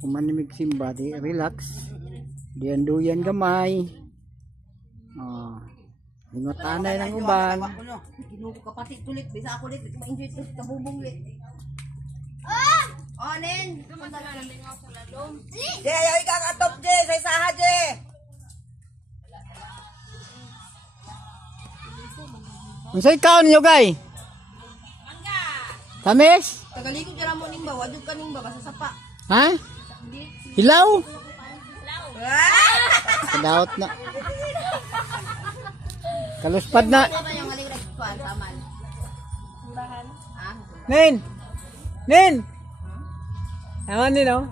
Kumanimig simba, di relax. Diyan-duyan gamay. Hingotanay ng uban. Ginuko ka pati tulit, bisa ako ulit, ma-enjoy ito, kabubong ulit. Nen! Je, ayaw ikakatop, Je, sa isaha, Je. Unsay kaon niyo, gay? Tamis? Tagalikod ka mo ning ba, wadyo ka ning ba, basta sapa. Ha? Hilaw? Kadaot na. Kaluspad na. Ano ba yung aling rektuan sa aman? Nin! Nin! Aman din, oh.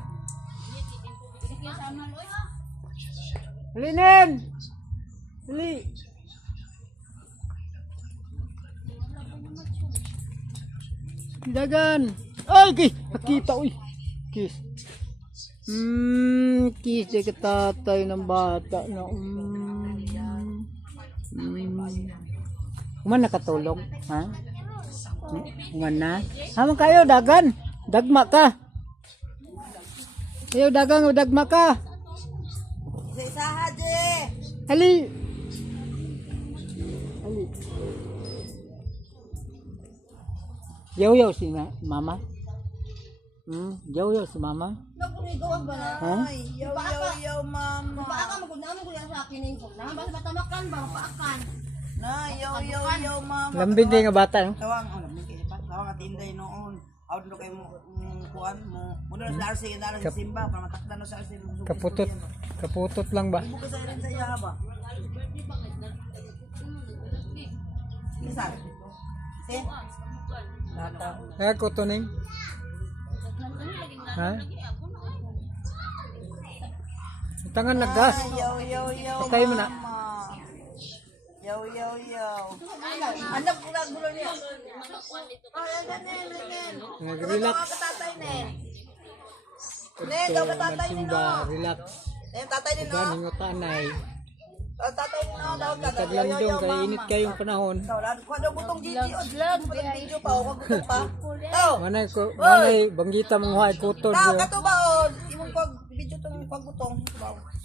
Hali, Nin! Hali! Dagan! Ay, kis! Nakita, uy! Kis! Kis, di katatay ng bata na Kuman nakatulog, ha? Kuman na? Hamang kayo, dagan! Dagma ka! Ayaw, dagang, dagma ka! Sa isaha, Je. Hali! Hali! Yaw-yaw si mama? Yaw-yaw si mama? Nagpunigawan ba na? Ha? Ay, yaw, mama. Paaka mo, kung naman ko yan sa akin yung kog na. Basta matamakan ba, paakan. Na, yaw, mama. Lambing din nga bata, no? Tawang, lambing kayo pa. Tawang at inday noon. Out do kayo mo, kuhan mo. Muna sa RC, inala sa Simba. Para matakdan na sa RC. Kaputot lang ba? Buka sa ilan sa iya ba? Isa. Si? Lata. Kaya ko to ning? Ha? Tangan naggas. Yaw, Patay mo na. mama. Yaw. Anak ko lang gulo niya. Nag-relax. Katatay, Nen. Nen, daw katatay ni no. Relax. Nen, tatay ni no. Ganing o tanay. Tatay ni no, daw ka. Taglandong, kaya init kayong panahon. Kung ano butong Gigi, odlan. Butong video pa, huwag butong pa. Tao, Manay, banggita mong huwag kutod. tao, kato ba, o. Imong pag video itong pag butong.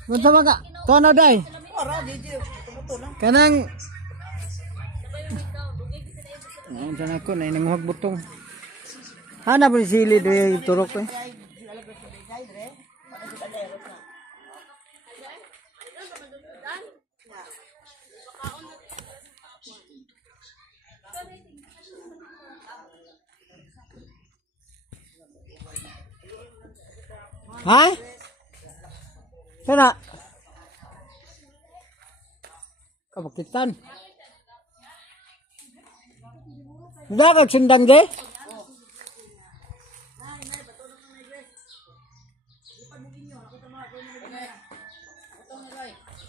Munta mga, tono day. Para, Gigi, butong lang. Kanang, dyan ako na inang butong. Hanap ni sili doy turok eh. Ha? Sana? Kabukitan. Udah kag sundang de?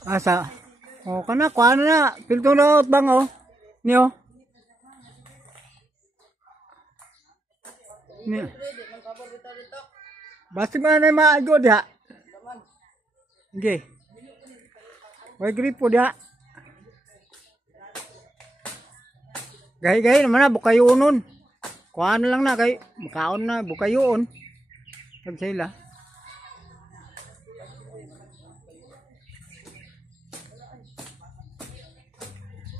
Asa? Oh, kana kuan na, piltong laot bang oh. Niyo. Ni. Basta man na maago dia. Nggih. Way gripo dia. Gay naman na bukayunon. Kuha na lang na kay makaon na bukayuon. Kag sila.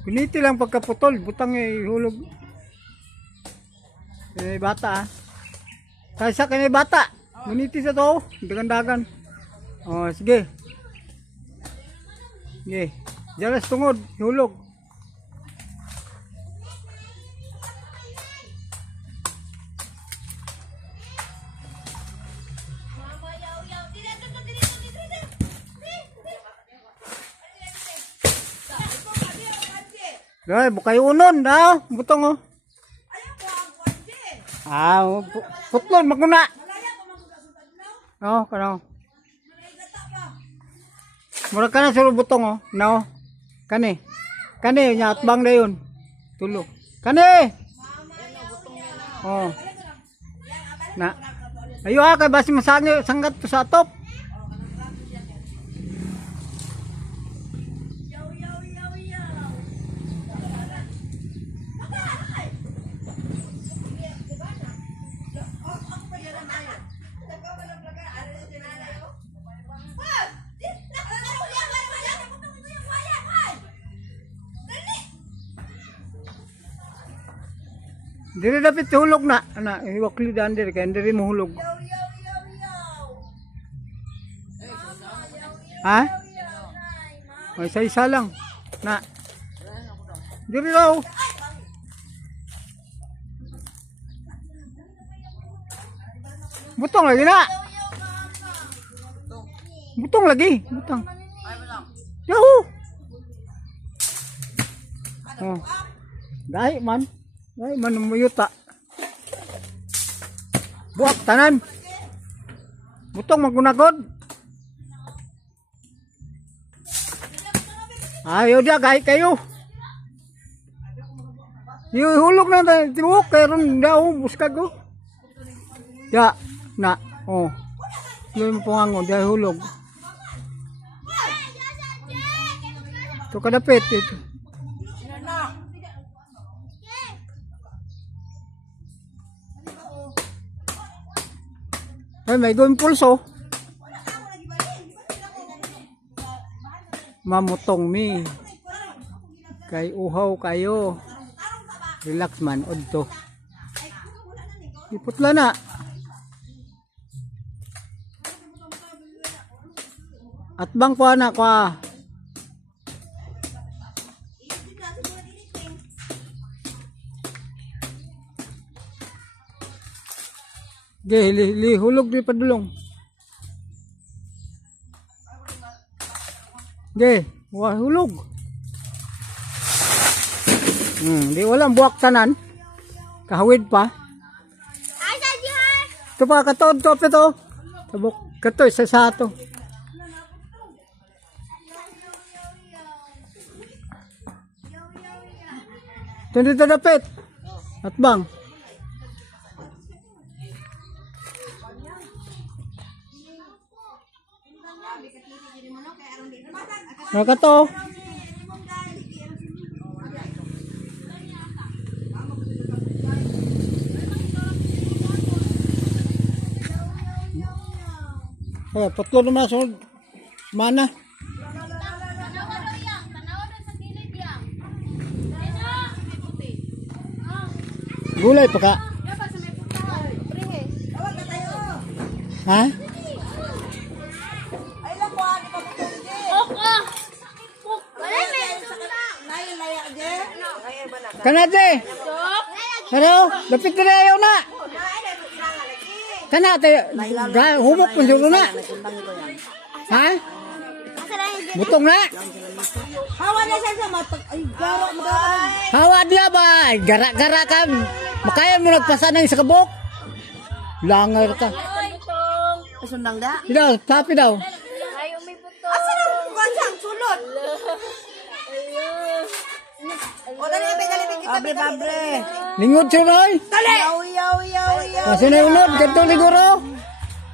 Kuniti lang pagkaputol, butang hulog. Kay bata ah. Kaysa kay bata. Kuniti sa to, dagan-dagan. Oh, sige. Sige. Jalas tungod, hulog. Gay, bukayunon daw, butong oh. Ah, putlon maguna. Oh, kano. Mura ka na suro butong oh. No. Kani. Kani nya atbang dayon. Tulo. Kani. Oh. Na. Ayo ha kay basi masangit sanggat to sa top. Diri dapat hulog na. Ana, iwakli daan diri kaya diri mo hulog. Ha? O, isa-isa lang. Na. Diri raw. Butong lagi na. Butong lagi. Butong. Yahu. Oh. Dai man. Dai man muyuta. Buak tanan. Butong magunagod. Ayo dia gay kayo. Yung hulog na tayo. Tiwok kayo rin. Daw, buskag ko. Ya, na. Oh. Yung pungangon. Dia hulog. Ito kadapit. Ito. Ay, may gawin pulso. Mamutong mi. Kay uhaw kayo. Relax man, odto. Iputla na. At bang ko na kwa. Ge, hulog di padulong. Ge, wah hulog. Di walang buwak tanan. Kahawid pa. Ito pa, katod ko ito. Tabok, kato, isa sa ato. Ito dito dapit. At bang. Nakato. Oh, patlo naman so mana. Gulay pa ka. Ha? Ay lang ko ani pa butong di. Kana de. Hello, lapit na ayaw na. Kana te humok pun juro na. Ha? Butong na. Hawa na sa matag. Ay garo mo daw. Hawa dia ba? Gara-gara ka. Makayan mo nagpasanay sa kabok. Langar ka. Sundang da. Daw, tapi daw. Asa na mo gansang sulod. O dali kita. Abre. Lingod siya roy. Dali. Yaw. Kasi na unod, ganito liguro.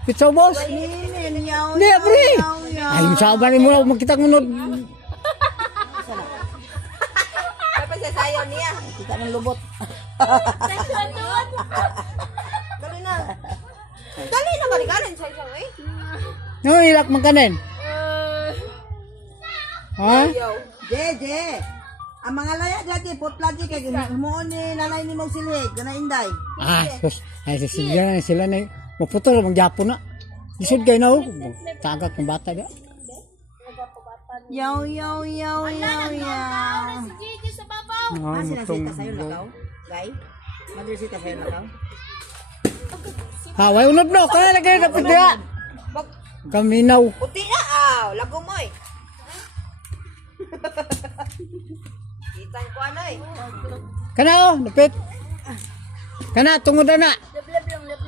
Pizza boss. Hindi, abri. Ay, sabar mo na magkita unod. Sayo niya. Kita ng lubot. Dali na. Dali na balikan sa isang eh. No, ilak man kanin. Ha? Je. Ang mga laya dati putla di kay humuon ni nanay ni mong silig, na inday. Ah, sus. Ay, sila na. Maputol, mag-Japon na. Lisod kayo na, tagak ng bata niya. Yaw. Ah, Sinasita sa'yo lakaw? Gay? Madresita sa'yo lakaw? Ha, way unod no. Kaya na kayo kapit niya. Kaminaw. Puti na, lago mo eh. Kitang ko ano eh. Kana o, napit. Kana, tungod na.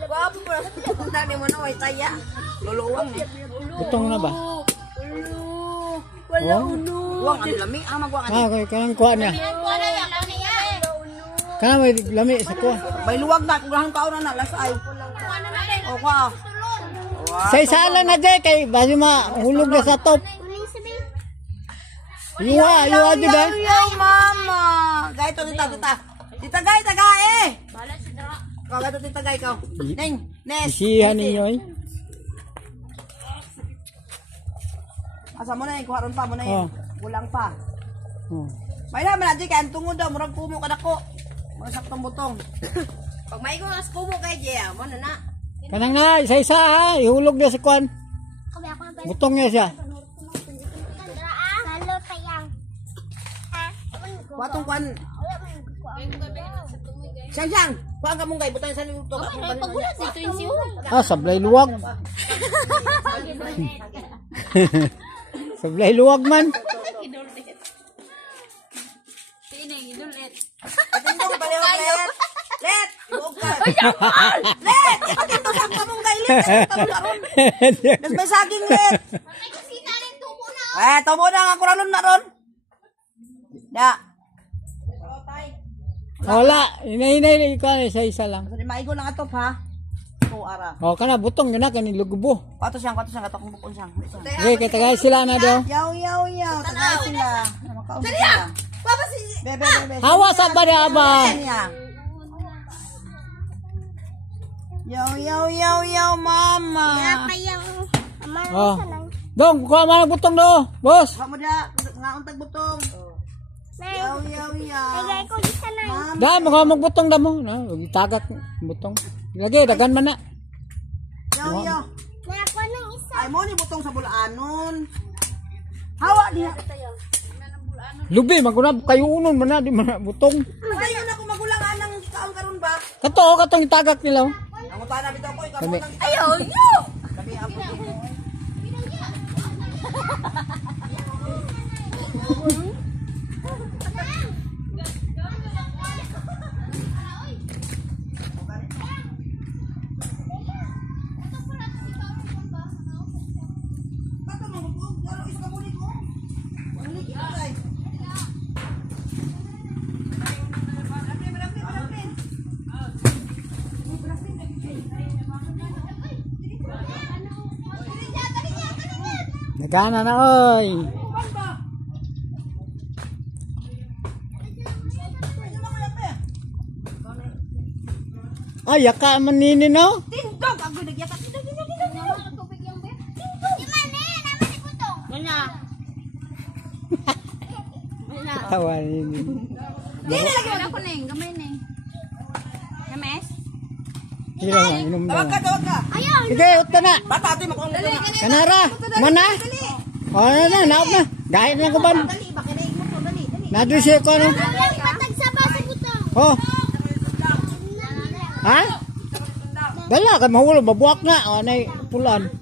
Wapo mo na sa pinagpunta ni mo na, way taya. Luluwang eh. Butong na ba? Wala Oh. ulo. Uwang ang lami, magwang Ah, okay, kanang kuha niya. Kana may lami sa kuha. Bay luwag na, kung lahang kaon na, lasay. O ka. Sa isa lang na dyan, kay basi mahulog na sa top. Yuwa dyan ba? Yo, mama. Gay to, tita. Tita gay, eh. Kau gato tita gay kau. Neng, Nes. Isihan ninyo eh. Asa mo na yung kuharon pa mo na Oh. yung. Kulang pa. Oh. May naman natin kaya ang tungod daw, murag kumo ka na ko. Mga saktong butong. Pag may ko nas kumo kay Jia, mo na na. Kanang na, isa-isa ha. Ihulog niya si Kwan. Butong niya siya. Watong kwan. Siyang, kuha ka mong kay butang sa luto. Pagulat dito yung siyo. Ah, sablay luwag. Sablay luwag man. Tining, idulit. Atindong baliw, Let. Let! Ibuog ka. Let! Atindong sa kamong kay Let. Mas may saging, Let. May kusina rin, tubo na. Tubo na nga kuralon na ron. Da. Wala. Hinay-hinay ikaw. Isa-isa lang. Kasi maigo lang atop ha. Oo, ara. O, kana butong yun na. Kanilugubo. Kwato siyang, katong bukon siyang. Okay, kita guys sila na daw. Yaw. Tagay sila. Makaunod sila. Papa si... Bebe. Hawa sa ba niya ba? Yaw, mama. Oh. Dong, kuha mo ng butong do. Boss. Kamu dia, nga untag butong. Yaw. Mama. Da, mga magbutong da mo. No, itagak butong. Lagi, dagan man na. Yaw. Ay mo ni butong sa bulaanon. Hawa dia. Lubi, maguna kayo unon man na. Di man na butong. Ayaw na ko magulang anang kaon karon ba? Katong itagak nila. Oh. Ang utana bitaw ko ikaw Kami. nang Ayaw. Kami apo. Nagana na, oy. Ay, yaka man nini, no? Tindog ako nagyakat. Tindog. Tawa nini. Dili lagi wala ko ning, gamay ning. Games? Sila nga, inom daw. Tawag ka. Ayaw. Sige, uta na. Bata ati makuha mo na. Kanara, mana? O, na, naop na. Gahit na ko ba? Dali, bakinaig mo to, dali. Nadun siya ko, ano? Oh. Ha? Dala, ka mahulog, mabuak na. O, anay, pulan.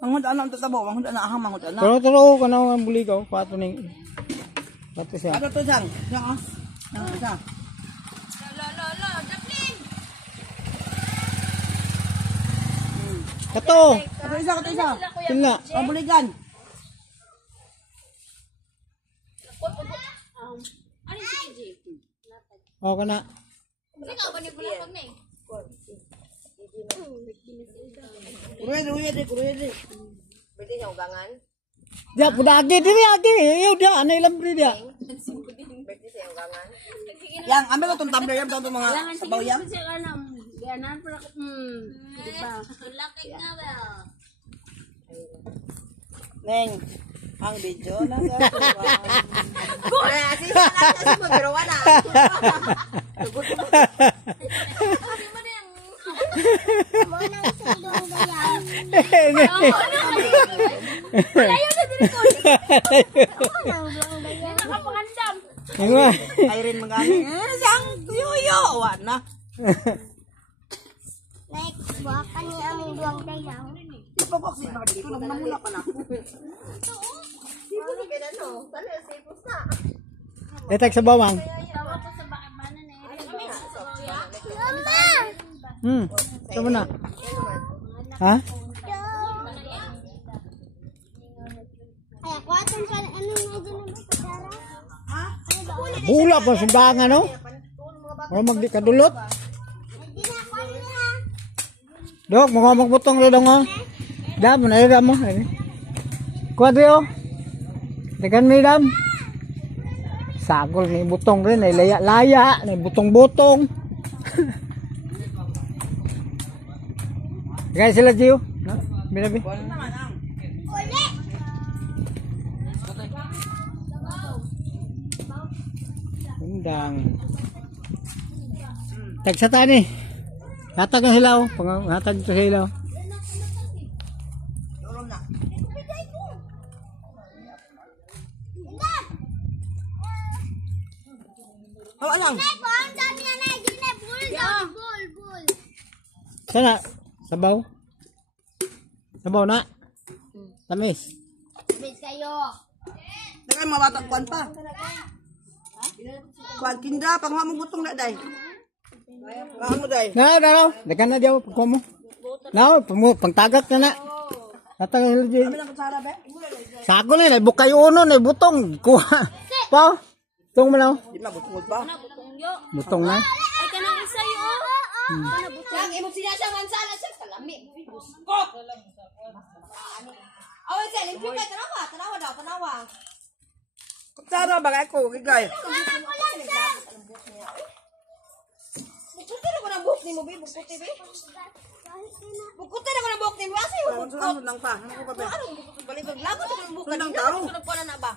Manghud ana ang tatabo, manghud ana ahang manghud ana. Turo, kanaw ang buligaw. Pato ning. Pato siya. Ano to sang? Sang ah. Sang. Japlin. Kato. Kato isa. Sila. Pabuligan. Ano si KJ? O, kana. Kasi ka ba ni bulapag na eh? Kuruya. Pwede niya ugangan? Dia, pudagi, diri, agi. Iyo, dia, anay lambri dia. Pwede siya ugangan? Yang, ambil ko itong tumbler yan, itong mga sabaw yan. Lakay nga ba? Neng, ang video na gagawa. Kaya, sisa lang siya magarawa na. Ayaw na din ko. Nakapagandam. Ano? Irene magani. Siyang yuyo. Awan na. Next, baka niya ang duwang dayaw. Ipapok siya na dito. Namula pa na ako. Etek sa bawang. Mama! Ito mo na. Ha? Ay, ako atin sa ano na dyan na ba? Bula pa simbangan, no? O magdi kadulot. Hindi na ako niya. Dok, mga magbutong rin dong, oh. Dam, naira mo. Kwadrio. Tekan mo, dam. Sagol, may butong rin. May laya-laya. May butong-butong. Guys, sila, Gio. Binabi. Uli! Sundang. Tag sa tani. Hatag ang hilaw. Hatag ito sa hilaw. Tulong na. Oh, alam. Sana? Sabaw? Sabaw na? Tamis? Dagan mga bata kuan pa. Kuan kinda pang mo butong na day. Kuan mo day. Na. Dagan na diyaw. Pagkuha mo. Na, pangtagak na na. Hatag ang hilaw dyan. Kami lang kutsara be. Sako na, bukay uno, butong. Kuha. Pa? Itong mo na. Di na butong pa. Butong na. Ay, kanang isa yun. Sang imo sinasangan sana sa kalami. Kop. Aw, sa limpyo ka tanawa daw, tanawa. Kutsara ba ko, gigay. Bukuti na ko ng buhok ni mo, be. Bukuti, be. Bukuti na ko ng buhok ni mo. Asa yung bukot? Sundang pa. Ano pa, be? Ano bukot? Balik ko. Lagot ko ng buhok. Sundang tao. Sunod ko na ba?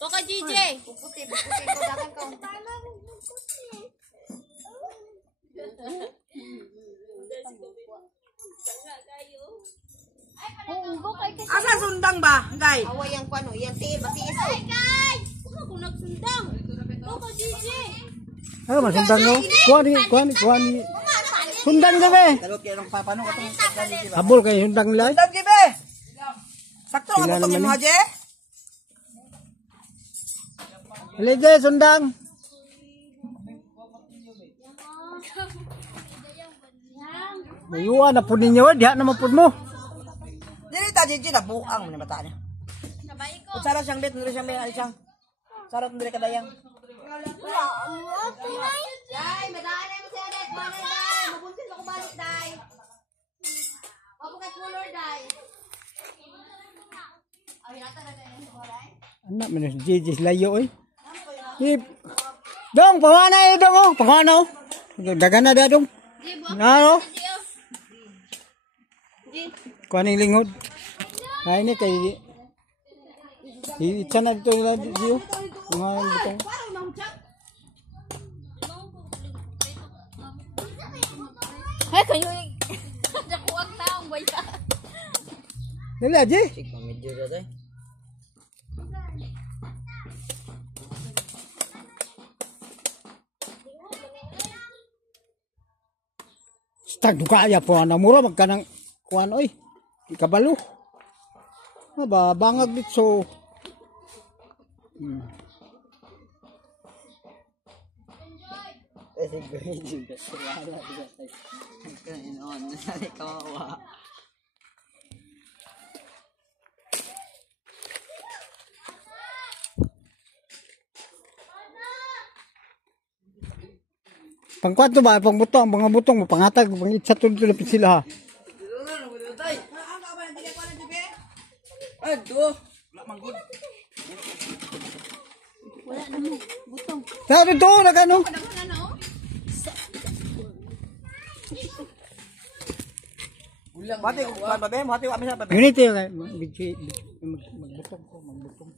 To ka, JJ. Bukuti ko. Dakan ka. Asa sundang ba, gay? Away ang pano, yan matiis. Ay, guys! Ako nagsundang. To ka, JJ. Ano man, sundang no? Kuha ni. Sundang na be. Dalot kayo ng papano ko itong Habol kayo, sundang nila. sundang, gibe! Sakto Sila nga butong naman mo, eh. Haje? Halide, sundang. Mayuan na po ninyo, diha naman po mo. Dili ta, Gigi, na buang mo na bata niya. Sabay ko. Kung sarap siyang bet, nuri siyang bet, alisang. Sarap nuri kadayang. Day, madaan mo siya, Day. Kuhanin, Day. Mabuntis ako balik, Day. Wapo kay color, Day. Ay, nata na tayo sa koray. Anak, minus jijis layo eh. Dong, pawana eh, dong oh. Pawana oh. Dagan na da dong. Naro. Kuha ng lingod. Ay, ini kay... Itsa na dito nila diyo. Mga butong. Ay, kayo yung... Naku, ang taong ba yan? Dali aja. Medyo dito eh. Stag duka ya po na mura magkanang kuan oy. Ikabalo. Aba bangag dito. Pangkwat to ba? Pangbutong, mga butong, pangatag, pangitsa to lapit sila ha. Aduh. Wala naman. Butong. Sabi to, nagano? Bati ko ba be? Bati ko kami sa be. Unity yung magbutong ko, magbutong.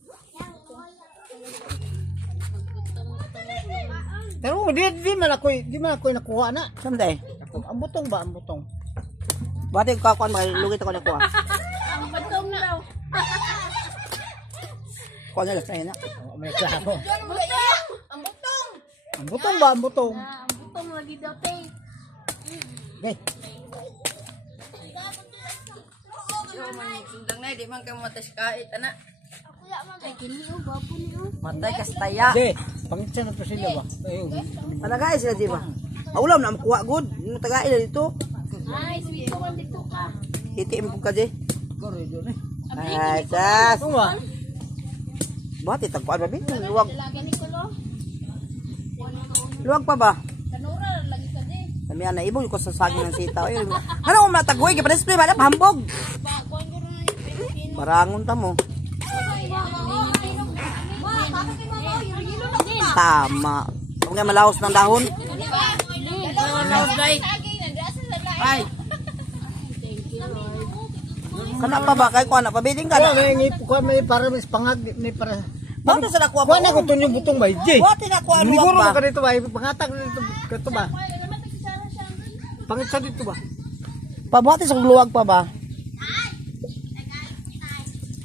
Pero di man ako nakuha na. Someday. Ang butong ba, ang butong? Bati ko kakuan malugit ako na kuha. Ang butong na daw. Kuha na lang na. May klaro. Ang butong. Ang butong ba, ang butong? Ang butong lagi daw, Tay. Gay. Sundang na di man kayo matas kahit ana. Ay, kini o, bapo niyo. Matay kastaya. Gay, pangitsa na to sila ba? Ayun. Talaga sila di ba? Ulam na makuha good. Ano tagay na dito? Ay, sweet ko man dito ka. Hitiim po ka di. Gori doon eh. Ay, sas. Ano ba? Bati tagpuan ba bin? Luwag. Lagi ni Kulo. Luwag pa ba? Kanura, lagi ka din. Kami ana ibog ko sa saging ng sitaw. Ano mo matagway ka pa display ba hambog. Kuhan ko rin na yung Barangon ta mo. Pilipino. Tama. Kung nga malaos ng dahon. Ay. Kana pa ba kay kuan pa bidding ka Ano na? may para mis pangag ni para Bakit sa nakuha Kuha na ko tunyo butong ba, Jay? Bakit nakuha ang luwag Liguro ba? ka dito ba? Pangatag na dito. Kato ba? Pangit sa dito ba? Pabuhati sa luwag pa ba?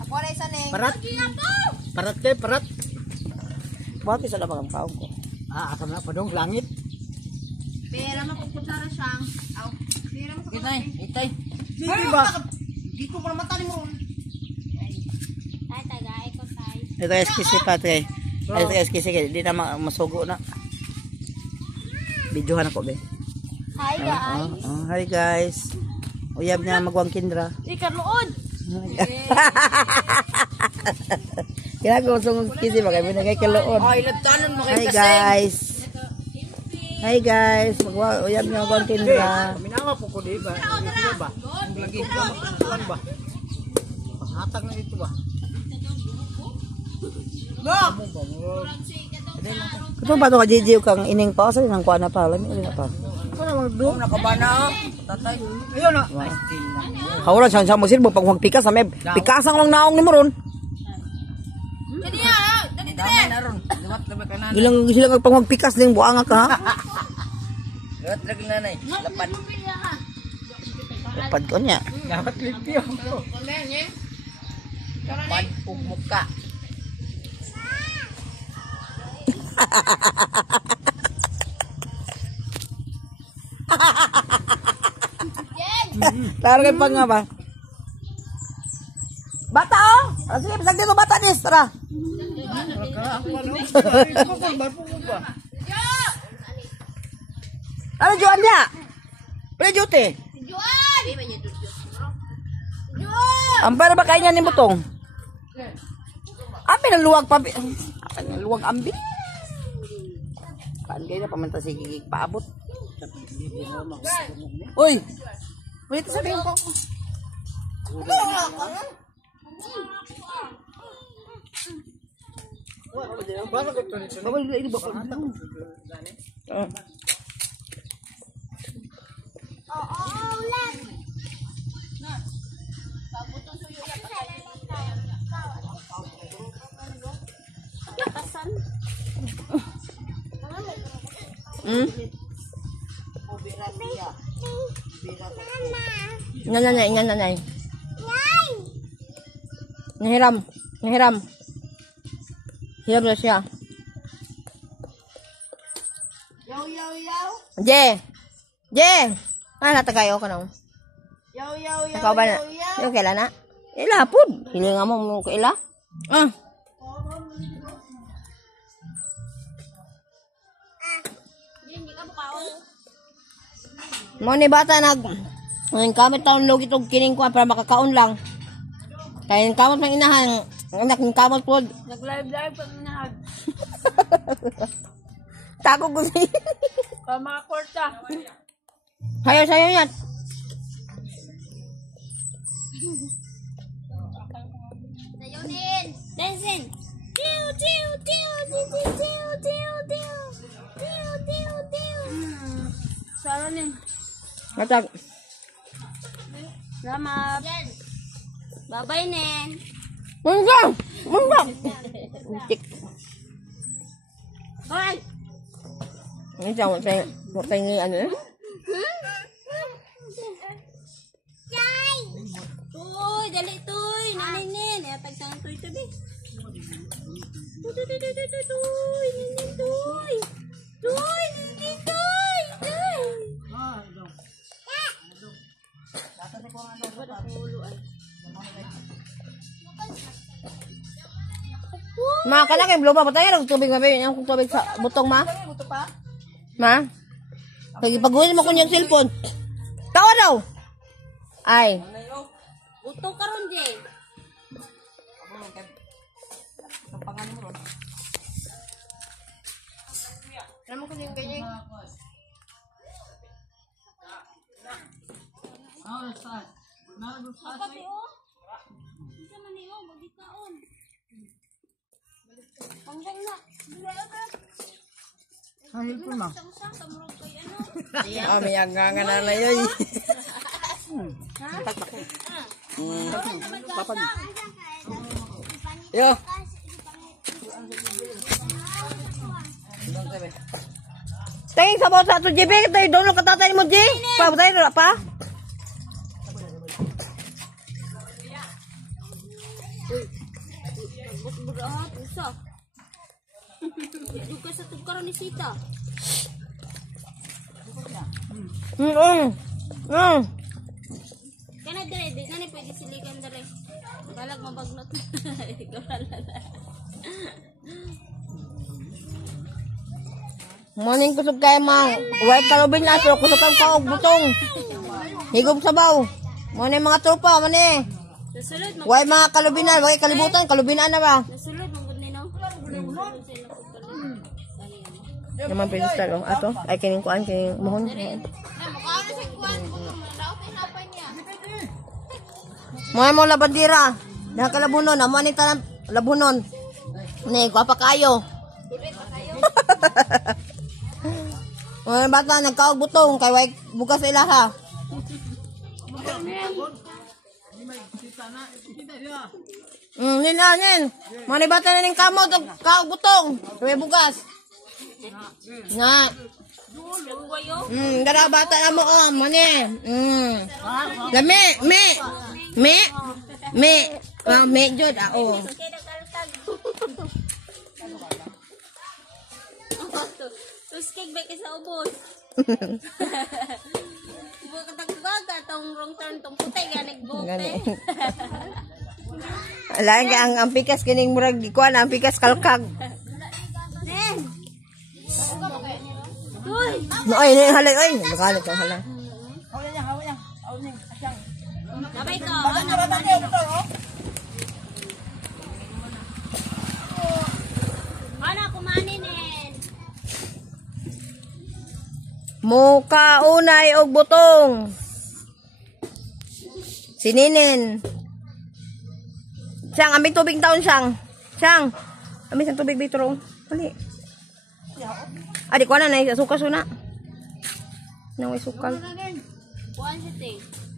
Ako na isa ning. Parat? Parat kayo, parat? Buhati sa labang ang kaon ko. Ah, aka na pa dong, langit. Pera mapuputsara siyang. Aw. Pera Itay, itay. Hindi ba? Dito ko naman tali mo. Tay, tagay ko, tay. Ito eskisi pa, te. Ito eskisi, di na masugo na. Videohan ako, be. Hi, guys. Hi, guys. Uyab niya magwang kindra. Ikaroon. Ginagawa sa eskisi ba? Kaya binagay kaloon. Ay, nagtanon mo Hi, guys. Hi, guys. Uyab niya magwang kindra. Minawa po ko di ba? Dito ba? Ang lagi ba? Magkuhan ba? Panghatag na dito ba? Look! Kung paano ka, Gigi, kang ining pa, saan nang kuha na pa? Alam mo, pa. Ako na magdoon. Nakabana, tatay. Ayun na. Hawala siya mo sirbo pag magpikas sa may pikasang lang naong ni mo ron. Dali ha. Dali dali. Ilang sila pag magpikas ning buanga ka ha. Gawat lagi nanay, lapad. Lapad ko niya. Dapat limpyo. Lapad ug muka. Klaro kay pang nga ba? Bata oh! Sige, pasag dito bata dis, tara. Ano juan niya? Pwede jute. Juan. Ampara ba kaya niya ni butong? Api na luwag pa. Api na luwag ambi. Paan kayo na pamanta si Gigig paabot. Uy! Wait, sabihin ko. Oo, ulan. Hmm? Nanay, nanay. Nahiram, nahiram. Hiram na siya. Yaw yaw yaw. Je! Je! Ah, natagayo ka nang. Yaw yaw yaw. Ikaw ba na? Yung kaila na? Ila, pud. Hilinga mo mo kaila. Ah. Mo ni bata ngayon kamot taon log itong kining ko para makakaon lang. Kaya yung kamot ng inahan, anak ng kamot po. Nag-live pag nahag. Tako ko siya. Para makakorta. Hayo sayo yan. Sayunin. Dancing. Tiw, tiw, tiw, tiw, tiw, tiw, tiw, tiw. Tiw, tiw, tiw. Saro ni. Matag. Salamat. Bye-bye, Nen. Mungga! Mungga! Tik. Bye. Ini jangan saya ini ano eh? Yay! Tuy, dali, tuy. Naninin. Iatag sa tuy, tuy. Tuy, tuy, tuy, tuy, tuy, tuy. Ninin, tuy. Tuy, ninin, tuy. Tuy. Ma, kana kay bloma patay ang tubig nga ba yung tubig sa butong ma? Ma? Kaya pag-uwi mo ko yung cellphone. Tawa daw. Ay. Uto ka ron, Jay. Naman ko yung ganyan. Pati, oh. Isa man niyo, magitaon. Hanggang na. Hangil po na. Sang-sang, tamurog kay ano. Ah, may nga na yoy. Yo. Tingin sa bawat sa ito, JB. Ito, doon lang katatay mo, J. Pa, tayo, pa. Berahat, usah. Juga sa tukaran ni Sita. Kana dire, di na ni pwede siligan dire. Balag mabagnot. Morning kusog kay mang. White kalubin na so kusog kang kaog butong. Higop sabaw. Morning mga tropa, mani. Nasulod mo. White mga kalubinan, wag kalibutan, kalubinan na ba? Nasulod mo gud ni no. Naman prinsesal oh. Ato, ay kining kuan kining mohon. Mukha na sa kuwan. Daw tinapay niya. Mo la bandira. Nah kalabunon, amo ni tanang labunon. Ni guapa kayo. Mga bata nagkaog butong kay way bukas sa ilaha. Nin. Mga bata na ning kamot og kaog butong. Kay bukas. Na. Dara bata na mo oh, mani. Lami, me jud oh. Terus cake back sa ubos. Buka katagbaga tong wrong turn tong putay ganig bote. Alain ka ang pikas kining murag gikuan ang pikas kalkag. Nen. Uy, No ay halay ay nakalit ang halay. sabay ko. Ano kumanin nen? Muka unay og butong. Sininin. Siyang, aming tubig taon siyang. Siyang, aming siyang tubig bitro. Kali. Adi ko na na, suka suna. Naway sukal. Kuan siya te.